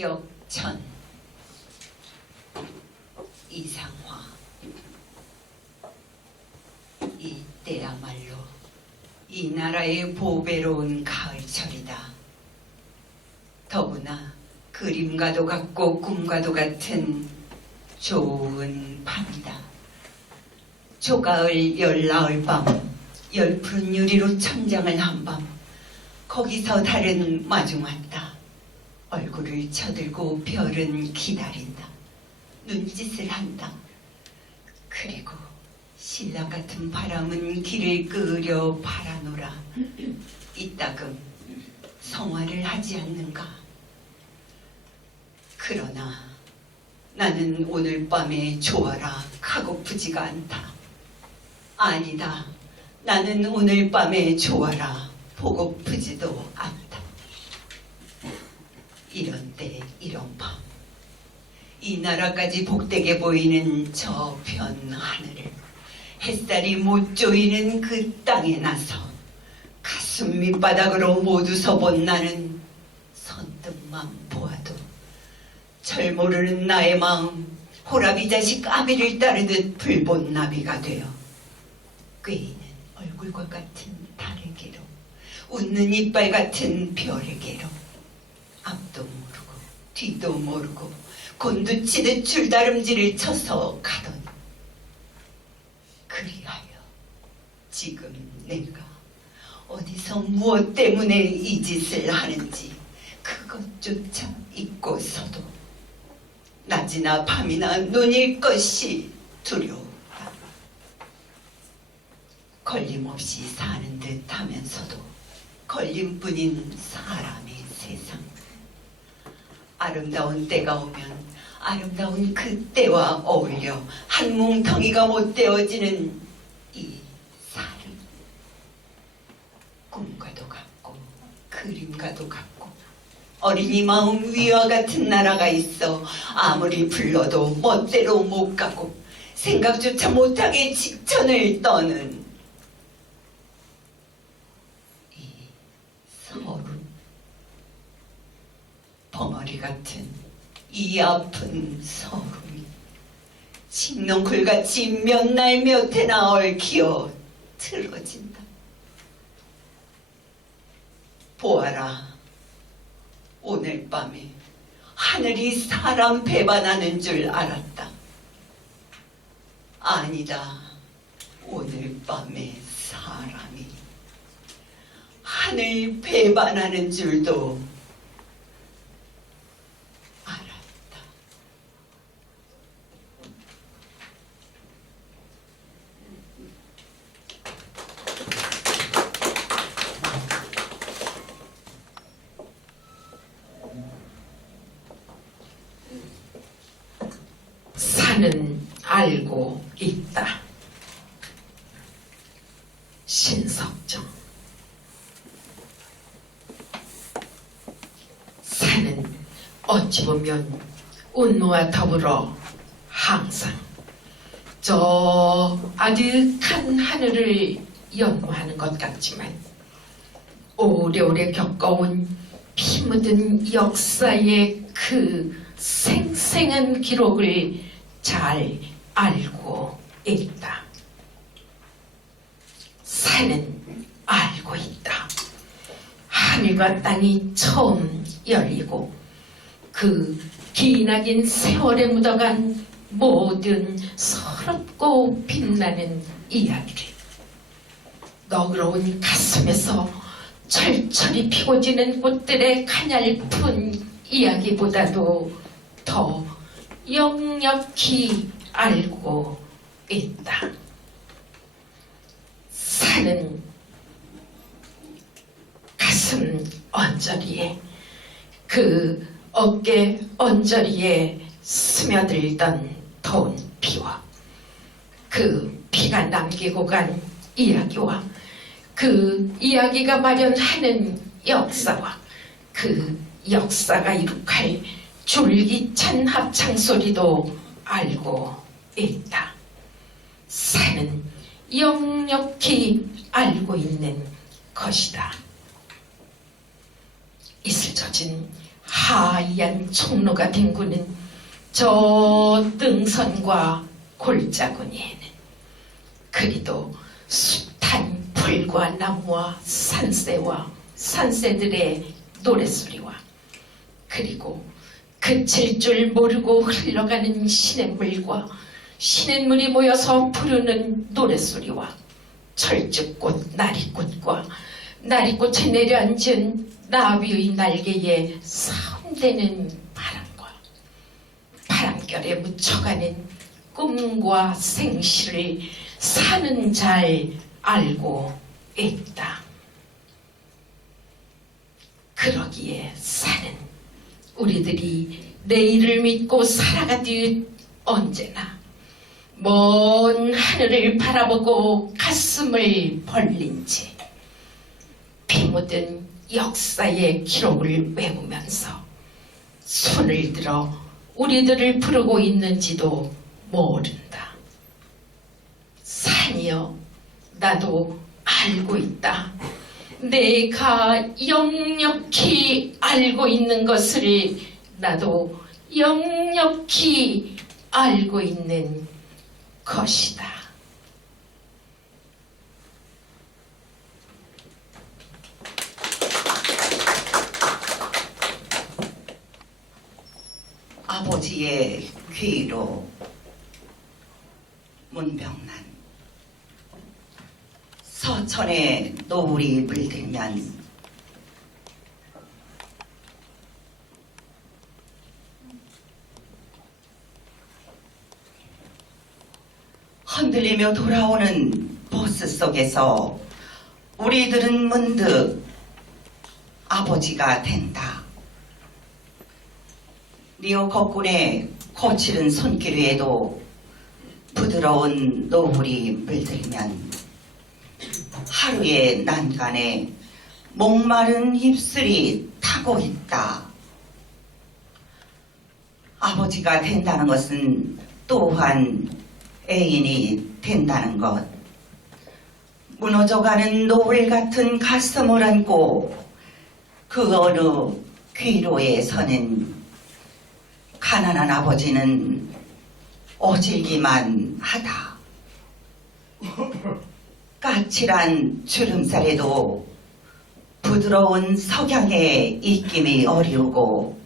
역천 이상화. 이때야말로 이 나라의 보배로운 가을철이다. 더구나 그림과도 같고 꿈과도 같은 좋은 밤이다. 조가을 열나을 밤, 열푸른 유리로 천장을 한 밤, 거기서 달은 마중한다. 얼굴을 쳐들고 별은 기다린다. 눈짓을 한다. 그리고 신랑 같은 바람은 길을 끄으려 바라노라. 이따금 성화를 하지 않는가. 그러나 나는 오늘 밤에 좋아라 가고프지가 않다. 아니다. 나는 오늘 밤에 좋아라 보고프지도 않다. 이런 때 이런 밤, 이 나라까지 복되게 보이는 저편 하늘을 햇살이 못 조이는 그 땅에 나서 가슴 밑바닥으로 모두 서본 나는 선뜻만 보아도 절 모르는 나의 마음 호라비 자식 아비를 따르듯 불본 나비가 되어 꿰이는 얼굴과 같은 달에게로, 웃는 이빨 같은 별에게로 앞도 모르고 뒤도 모르고 곤두치듯 줄다름질을 쳐서 가더니, 그리하여 지금 내가 어디서 무엇 때문에 이 짓을 하는지 그것조차 잊고서도 낮이나 밤이나 눈일 것이 두려우다. 걸림없이 사는 듯 하면서도 걸림뿐인 사람의 세상. 아름다운 때가 오면 아름다운 그 때와 어울려 한 뭉텅이가 못 되어지는 이 삶. 꿈과도 같고 그림과도 같고 어린이 마음 위와 같은 나라가 있어 아무리 불러도 멋대로 못 가고 생각조차 못하게 직천을 떠는 이 서름. 벙어리 같은 이 아픈 서름이 칡넝쿨같이 몇 날 몇 해나 얽혀 틀어진다. 보아라, 오늘 밤에 하늘이 사람 배반하는 줄 알았다. 아니다. 오늘 밤에 사람이 하늘 배반하는 줄도 알았다. 산은 알고 있다. 신석정. 산은 어찌 보면 운무와 더불어 항상 저 아득한 하늘을 연모하는 것 같지만 오래오래 겪어온 피 묻은 역사의 그 생생한 기록을 잘 알고 있다. 산은 알고 있다. 하늘과 땅이 처음 열리고 그 기나긴 세월에 묻어간 모든 서럽고 빛나는 이야기를 너그러운 가슴에서 철철이 피고 지는 꽃들의 가냘픈 이야기보다도 더 역력히 알고 있다. 산은 가슴 언저리에, 그 어깨 언저리에 스며들던 더운 피와 그 피가 남기고 간 이야기와 그 이야기가 마련하는 역사와 그 역사가 이룩할 줄기찬 합창소리도 알고 있다. 산은 역력히 알고 있는 것이다. 이슬 젖은 하얀 총로가 뒹구는 저 등선과 골짜구니에는 그리도 숱한 풀과 나무와 산새와 산새들의 노랫소리와 그리고 그칠 줄 모르고 흘러가는 시냇물과 시냇물이 모여서 부르는 노랫소리와 철쭉꽃 나리꽃과 나리꽃에 내려앉은 나비의 날개에 사운되는 바람과 바람결에 묻혀가는 꿈과 생시를 사는 잘 알고 있다. 그러기에 사는 우리들이 내일을 믿고 살아가듯 언제나 먼 하늘을 바라보고 가슴을 벌린 채 피 묻은 역사의 기록을 외우면서 손을 들어 우리들을 부르고 있는지도 모른다. 산이여, 나도 알고 있다. 내가 역력히 알고 있는 것을 나도 역력히 알고 있는 것이다. 아버지의 귀로 문병난 서천에 노을이 물들면 흔들리며 돌아오는 버스 속에서 우리들은 문득 아버지가 된다. 리오 거꾼의 거칠은 손길 위에도 부드러운 노을이 물들면 하루의 난간에 목마른 입술이 타고 있다. 아버지가 된다는 것은 또한 애인이 된다는 것. 무너져가는 노을 같은 가슴을 안고 그 어느 귀로에 서는 가난한 아버지는 어질기만 하다. 까칠한 주름살에도 부드러운 석양의 입김이 어리우고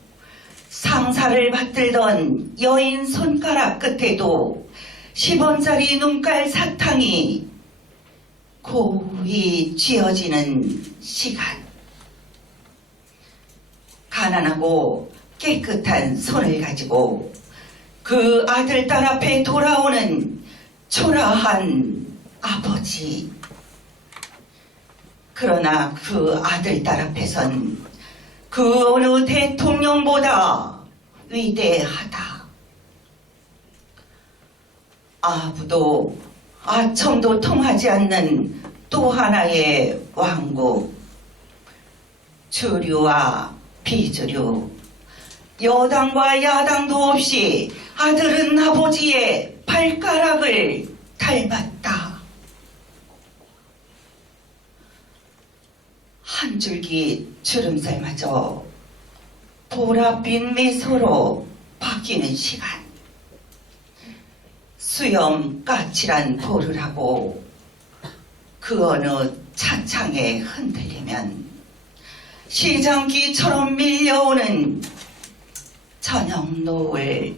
상사를 받들던 여인 손가락 끝에도 10원짜리 눈깔 사탕이 고이 쥐어지는 시간. 가난하고 깨끗한 손을 가지고 그 아들 딸 앞에 돌아오는 초라한 아버지. 그러나 그 아들 딸 앞에선 그 어느 대통령보다 위대하다. 아부도 아첨도 통하지 않는 또 하나의 왕국. 주류와 비주류, 여당과 야당도 없이 아들은 아버지의 발가락을 닮았다. 한 줄기 주름살마저 보랏빛 미소로 바뀌는 시간. 수염 까칠한 볼을 하고 그 어느 차창에 흔들리면 시장기처럼 밀려오는 저녁 노을.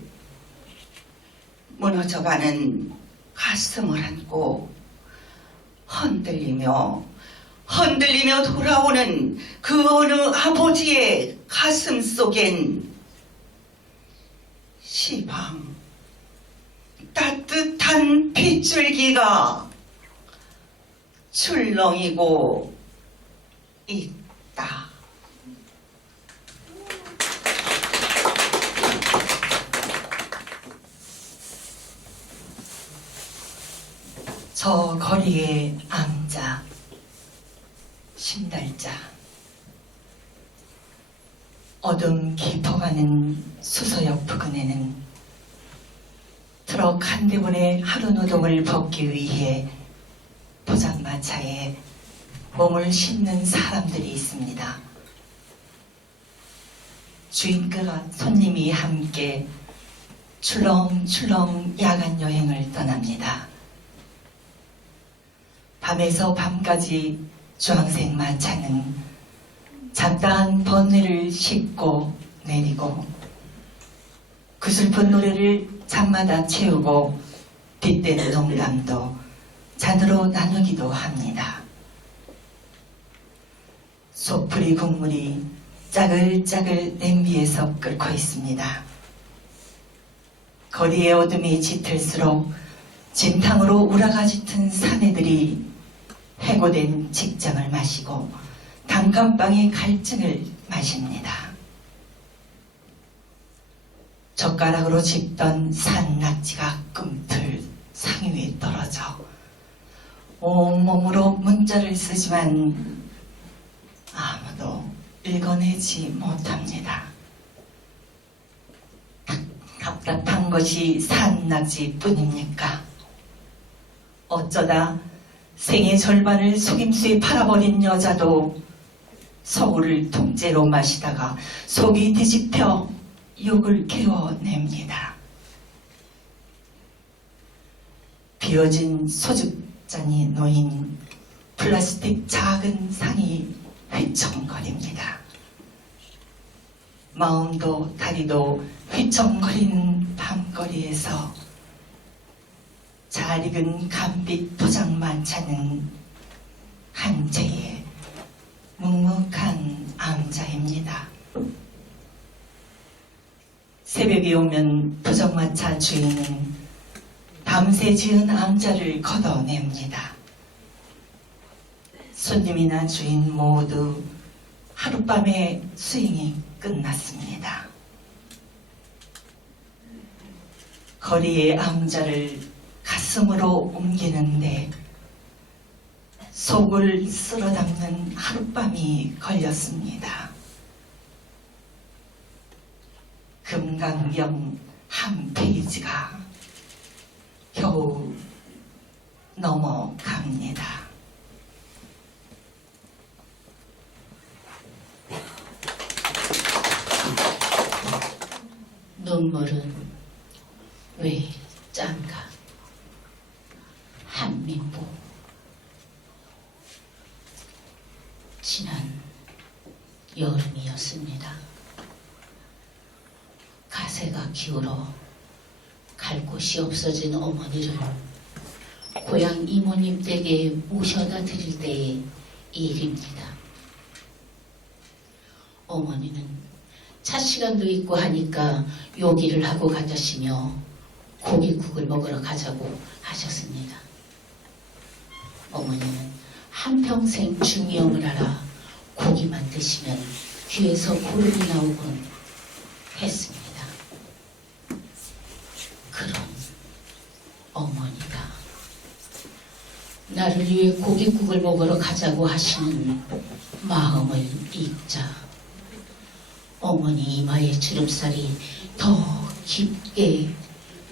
무너져가는 가슴을 안고 흔들리며 돌아오는 그 어느 아버지의 가슴 속엔 시방 따뜻한 빗줄기가 출렁이고 있다. 저 거리에 앉아 신달자 어둠 깊어가는 수서역 부근에는 트럭 한 대분의 하루 노동을 벗기 위해 포장마차에 몸을 싣는 사람들이 있습니다. 주인과 손님이 함께 출렁출렁 야간 여행을 떠납니다. 밤에서 밤까지 주황색 마차는 잡다한 번뇌를 싣고 내리고 그 슬픈 노래를 잠마다 채우고 빗댄 농담도 잔으로 나누기도 합니다. 소풀이 국물이 짜글짜글 냄비에서 끓고 있습니다. 거리의 어둠이 짙을수록 진탕으로 우라가 짙은 사내들이 해고된 직장을 마시고 단칸방의 갈증을 마십니다. 젓가락으로 집던 산낙지가 꿈틀 상위 위에 떨어져 온몸으로 문자를 쓰지만 아무도 읽어내지 못합니다. 답답한 것이 산낙지뿐입니까? 어쩌다 생의 절반을 속임수에 팔아버린 여자도 서울을 통째로 마시다가 속이 뒤집혀 욕을 개워냅니다. 비어진 소주잔이 놓인 플라스틱 작은 상이 휘청거립니다. 마음도 다리도 휘청거리는 밤거리에서 잘 익은 감빛 포장마차는 한 채의 묵묵한 암자입니다. 새벽이 오면 포장마차 주인은 밤새 지은 암자를 걷어냅니다. 손님이나 주인 모두 하룻밤에 수행이 끝났습니다. 거리의 암자를 가슴으로 옮기는데 속을 쓸어 담는 하룻밤이 걸렸습니다. 금강경 한 페이지가 겨우 넘어갑니다. 눈물은 왜 짠가? 한민보. 지난 여름이었습니다. 가세가 기울어 갈 곳이 없어진 어머니를 고향 이모님 댁에 모셔다 드릴 때의 일입니다. 어머니는 차 시간도 있고 하니까 요기를 하고 가자시며 고깃국을 먹으러 가자고 하셨습니다. 어머니는 한평생 중이염을 알아 고기만 드시면 귀에서 고름이 나오곤 했습니다. 그런 어머니가 나를 위해 고깃국을 먹으러 가자고 하시는 마음을 읽자 어머니 이마의 주름살이 더 깊게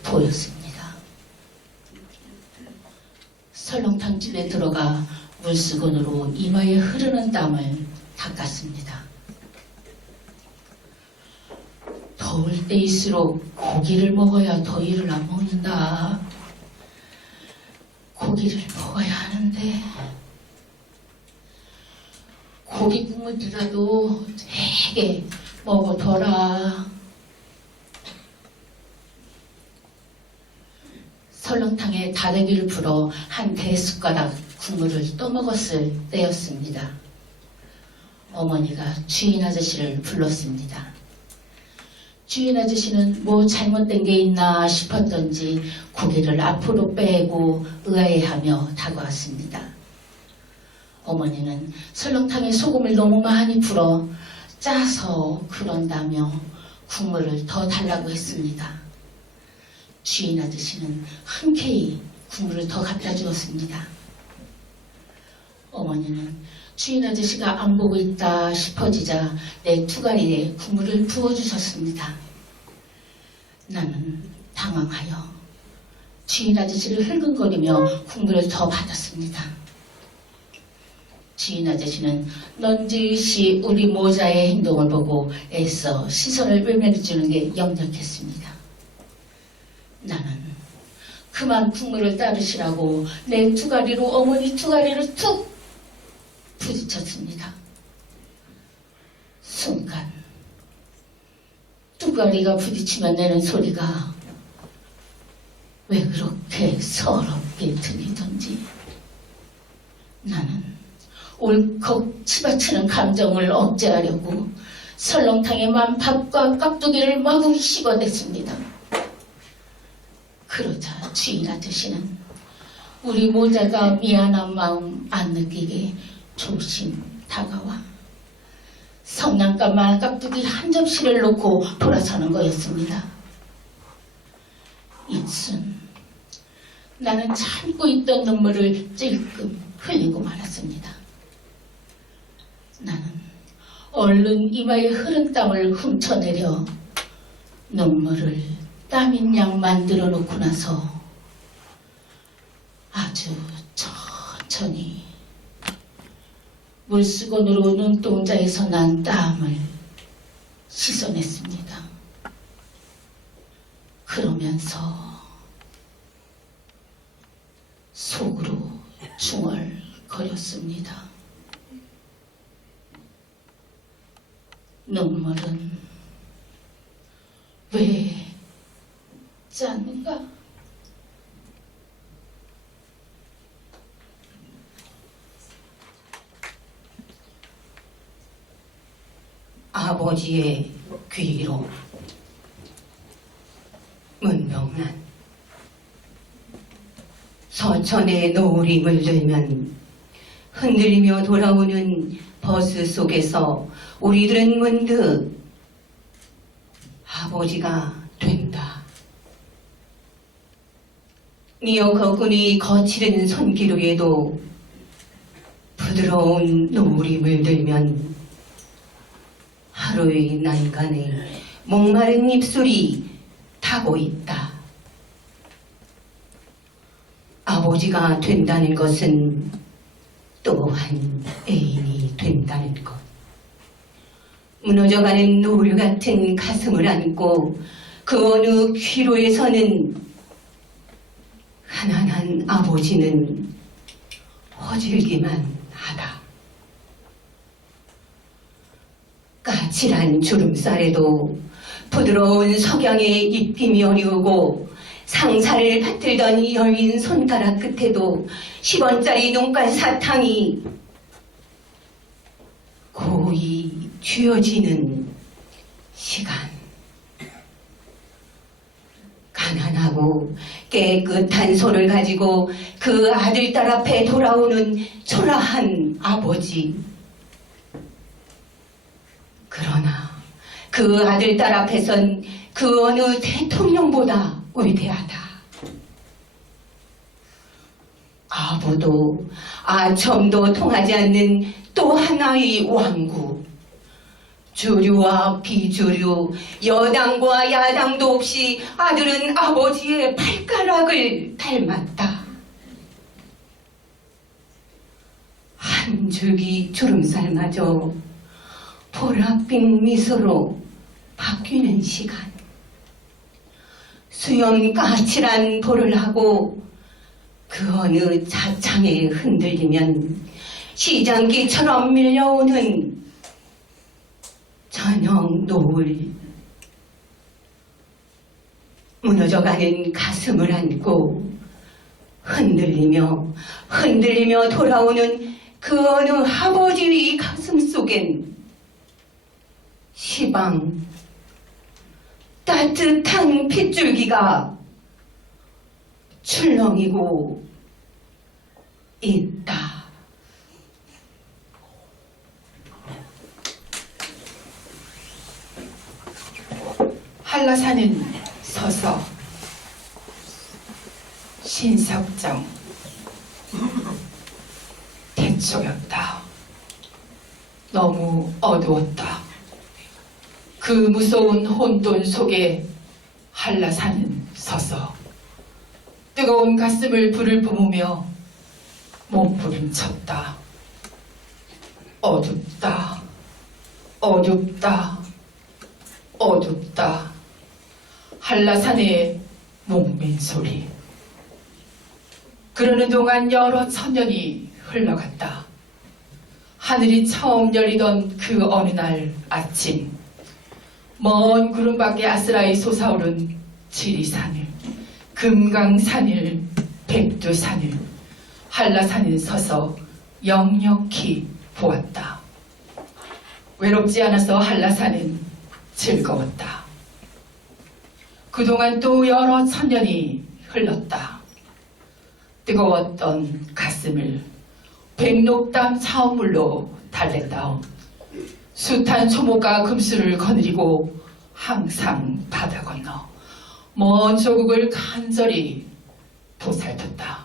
보였습니다. 설렁탕집에 들어가 물수건으로 이마에 흐르는 땀을 닦았습니다. 더울 때일수록 고기를 먹어야 더위를 안 먹는다. 고기를 먹어야 하는데 고기 국물이라도 되게 먹어둬라. 설렁탕에 다대기를 풀어 한 대숟가락 국물을 떠먹었을 때였습니다. 어머니가 주인 아저씨를 불렀습니다. 주인 아저씨는 뭐 잘못된 게 있나 싶었던지 고개를 앞으로 빼고 의아해하며 다가왔습니다. 어머니는 설렁탕에 소금을 너무 많이 풀어 짜서 그런다며 국물을 더 달라고 했습니다. 주인 아저씨는 흔쾌히 국물을 더 갖다 주었습니다. 어머니는 주인 아저씨가 안 보고 있다 싶어지자 내 투가리에 국물을 부어주셨습니다. 나는 당황하여 주인 아저씨를 흘금거리며 국물을 더 받았습니다. 주인 아저씨는 넌지시 우리 모자의 행동을 보고 애써 시선을 외면해주는 게 역력했습니다. 나는 그만 국물을 따르시라고 내 두가리로 어머니 두가리를 툭 부딪혔습니다. 순간 두가리가 부딪히면 내는 소리가 왜 그렇게 서럽게 들리던지 나는 울컥 치받치는 감정을 억제하려고 설렁탕에만 밥과 깍두기를 마구 씹어댔습니다. 그러자 주인 아저씨는 우리 모자가 미안한 마음 안 느끼게 조심 다가와 성냥갑 말깍두기 한 접시를 놓고 돌아서는 거였습니다. 이순 나는 참고 있던 눈물을 찔끔 흘리고 말았습니다. 나는 얼른 이마에 흐른 땀을 훔쳐내려 눈물을 땀인 양 만들어 놓고 나서 아주 천천히 물수건으로 눈동자에서 난 땀을 씻어냈습니다. 그러면서 속으로 중얼거렸습니다. 눈물은 왜 짠가? 아버지의 귀로 문병란 서천의 노을이 물들면 흔들리며 돌아오는 버스 속에서 우리들은 문득 아버지가 된다. 미어 거꾼이 거칠은 손기류에도 부드러운 노을이 물들면 하루의 난간에 목마른 입술이 타고 있다. 아버지가 된다는 것은 또한 애인이 된다는 것. 무너져가는 노을 같은 가슴을 안고 그 어느 귀로에서는 가난한 아버지는 허질기만 하다. 까칠한 주름살에도 부드러운 석양의 입김이 어리우고 상사를 받들던 여인 손가락 끝에도 10원짜리 눈깔 사탕이 고이 쥐어지는 시간. 가난하고 깨끗한 손을 가지고 그 아들딸 앞에 돌아오는 초라한 아버지. 그러나 그 아들딸 앞에선 그 어느 대통령보다 위대하다. 아부도 아첨도 통하지 않는 또 하나의 왕국. 주류와 비주류, 여당과 야당도 없이 아들은 아버지의 발가락을 닮았다. 한 줄기 주름살마저 보랏빛 미소로 바뀌는 시간. 수염 까칠한 볼을 하고 그 어느 자창에 흔들리면 시장기처럼 밀려오는 저녁 노을. 무너져가는 가슴을 안고 흔들리며 돌아오는 그 어느 아버지의 가슴 속엔 시방 따뜻한 핏줄기가 출렁이고 있다. 한라산은 서서 신석정 대초였다. 너무 어두웠다. 그 무서운 혼돈 속에 한라산은 서서 뜨거운 가슴을 불을 뿜으며 몸부림쳤다. 어둡다, 어둡다, 어둡다. 한라산의 목민 소리. 그러는 동안 여러 천년이 흘러갔다. 하늘이 처음 열리던 그 어느 날 아침, 먼 구름 밖에 아스라이 솟아오른 지리산을, 금강산을, 백두산을 한라산은 서서 역력히 보았다. 외롭지 않아서 한라산은 즐거웠다. 그동안 또 여러 천년이 흘렀다. 뜨거웠던 가슴을 백록담 차원물로 달랬다오. 숱한 초목과 금수를 거느리고 항상 바다 건너 먼 조국을 간절히 보살폈다.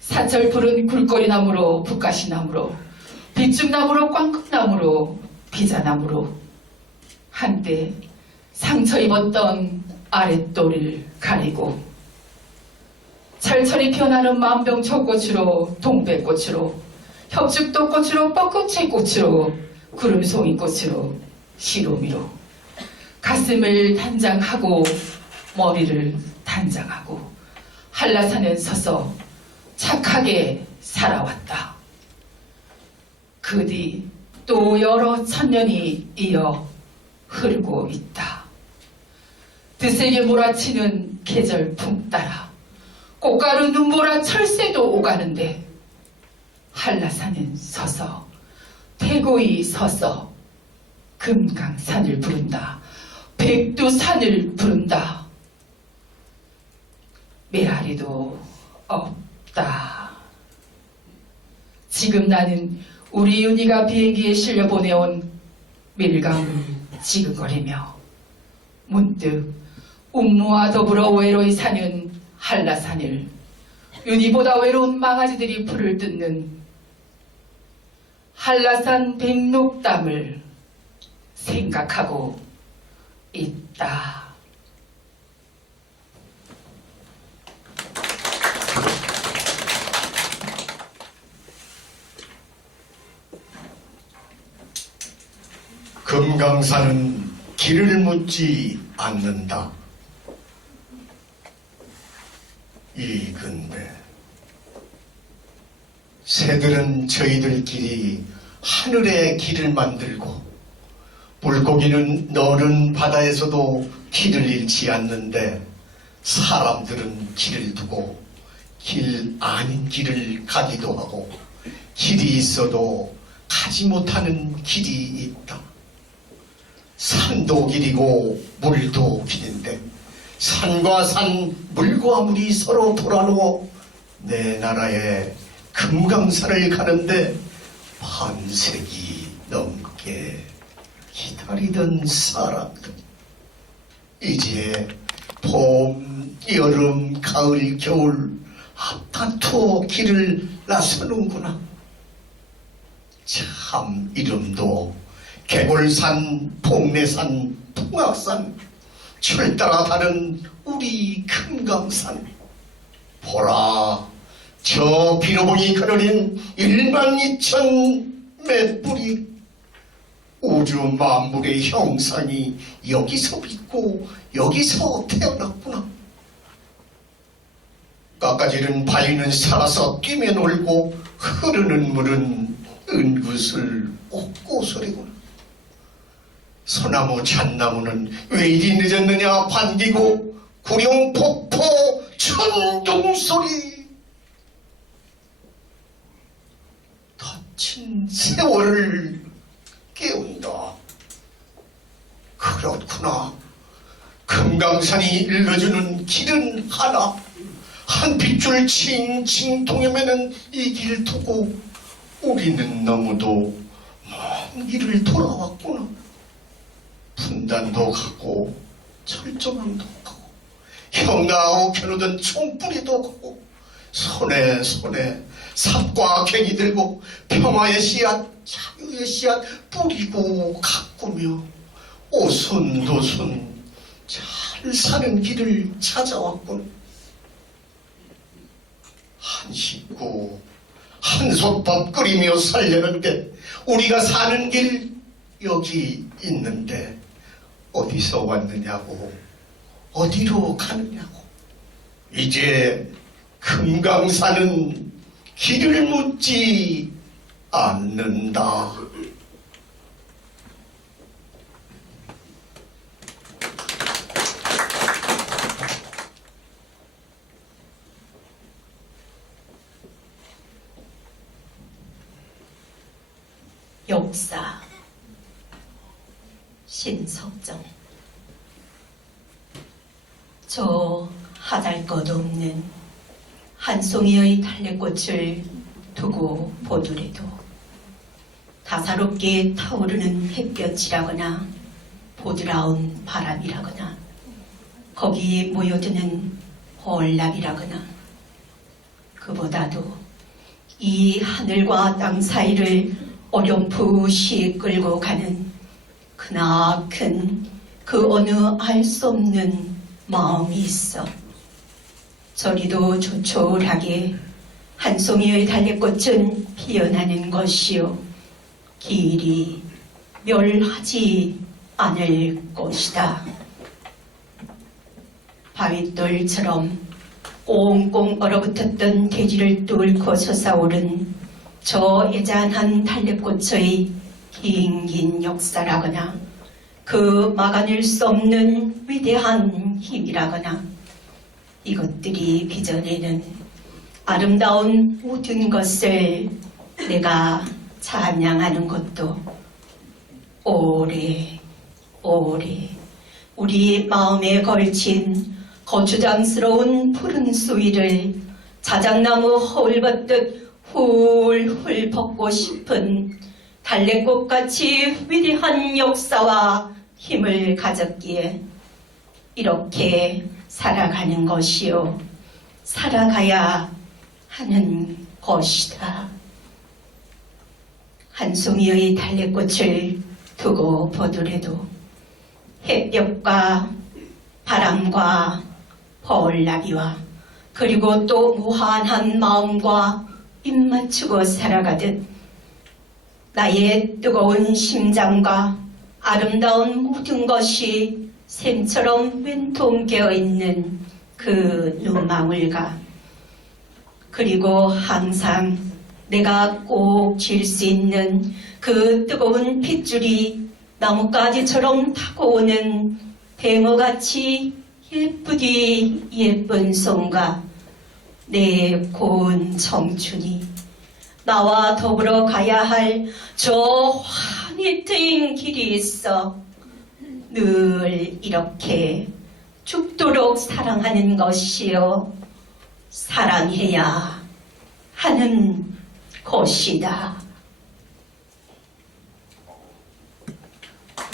사철 푸른 굴거리나무로 북가시나무로 비죽나무로 꽝극나무로 비자나무로 한때 상처 입었던 아랫도리를 가리고 철철이 피어나는 만병초꽃으로 동백꽃으로 협죽도꽃으로 뻐꾸채꽃으로 구름송이꽃으로 시로미로 가슴을 단장하고 머리를 단장하고 한라산은 서서 착하게 살아왔다. 그 뒤 또 여러 천년이 이어 흐르고 있다. 드세게 몰아치는 계절풍 따라 꽃가루 눈보라 철새도 오가는데 한라산은 서서 태고히 서서 금강산을 부른다. 백두산을 부른다. 메아리도 없다. 지금 나는 우리 윤희가 비행기에 실려 보내온 밀감을 지근거리며 문득 운무와 더불어 외로이 사는 한라산을 윤희보다 외로운 망아지들이 풀을 뜯는 한라산 백록담을 생각하고 있다. 금강산은 길을 묻지 않는다. 이근데 새들은 저희들끼리 하늘에 길을 만들고 물고기는 너른 바다에서도 길을 잃지 않는데 사람들은 길을 두고 길 아닌 길을 가기도 하고 길이 있어도 가지 못하는 길이 있다. 산도 길이고 물도 길인데 산과 산, 물과 물이 서로 돌아누워 내 나라의 금강산을 가는데 반세기 넘게 기다리던 사람들. 이제 봄, 여름, 가을, 겨울 앞다투어 길을 나서는구나. 참 이름도 개골산, 복례산, 풍악산, 철 따라 다른 우리 금강산. 보라, 저 비로봉이 그려낸 12,000 맷뿌리 우주 만물의 형상이 여기서 빛고 여기서 태어났구나. 깎아지른 바위는 살아서 뛰면 울고 흐르는 물은 은구슬 옥고슬이구나. 소나무 잣나무는 왜 이리 늦었느냐 반기고 구룡폭포 천둥소리 덧친 세월을 깨운다. 그렇구나. 금강산이 일러주는 길은 하나. 한 핏줄 칭칭 동여매는 이 길 두고 우리는 너무도 먼 길을 돌아왔구나. 분단도 가고 철조망도 가고 형나하고 겨누던 총뿌리도 가고 손에 삽과 괭이 들고 평화의 씨앗 자유의 씨앗 뿌리고 가꾸며 오손도손 잘 사는 길을 찾아왔군. 한 식구 한 솥밥 끓이며 살려는 게 우리가 사는 길 여기 있는데 어디서 왔느냐고, 어디로 가느냐고. 이제 금강산은 길을 묻지 않는다. 역사 신석정. 저 하잘것없는 한 송이의 달래꽃을 두고 보더라도 다사롭게 타오르는 햇볕이라거나 보드라운 바람이라거나 거기에 모여드는 벌나비라거나 그보다도 이 하늘과 땅 사이를 어렴풋이 끌고 가는 크나큰 그 어느 알 수 없는 마음이 있어 저리도 조촐하게 한 송이의 달래꽃은 피어나는 것이요 길이 멸하지 않을 것이다. 바윗돌처럼 꽁꽁 얼어붙었던 대지를 뚫고 솟아오른 저 애잔한 달래꽃의 긴 역사라거나 그 막아낼 수 없는 위대한 힘이라거나 이것들이 빚어내는 아름다운 모든 것을 내가 찬양하는 것도 오래 우리 마음에 걸친 거추장스러운 푸른 수위를 자작나무 허울 벗듯 훌훌 벗고 싶은 달래꽃같이 위대한 역사와 힘을 가졌기에 이렇게 살아가는 것이요 살아가야 하는 것이다. 한 송이의 달래꽃을 두고 보더라도 햇볕과 바람과 벌나비와 그리고 또 무한한 마음과 입맞추고 살아가듯 나의 뜨거운 심장과 아름다운 모든 것이 샘처럼 왼통되어 있는 그 눈망울과 그리고 항상 내가 꼭 질 수 있는 그 뜨거운 핏줄이 나뭇가지처럼 타고 오는 뱅어같이 예쁘디 예쁜 손과 내 고운 청춘이 나와 더불어 가야 할 저 환히 트인 길이 있어 늘 이렇게 죽도록 사랑하는 것이요 사랑해야 하는 것이다.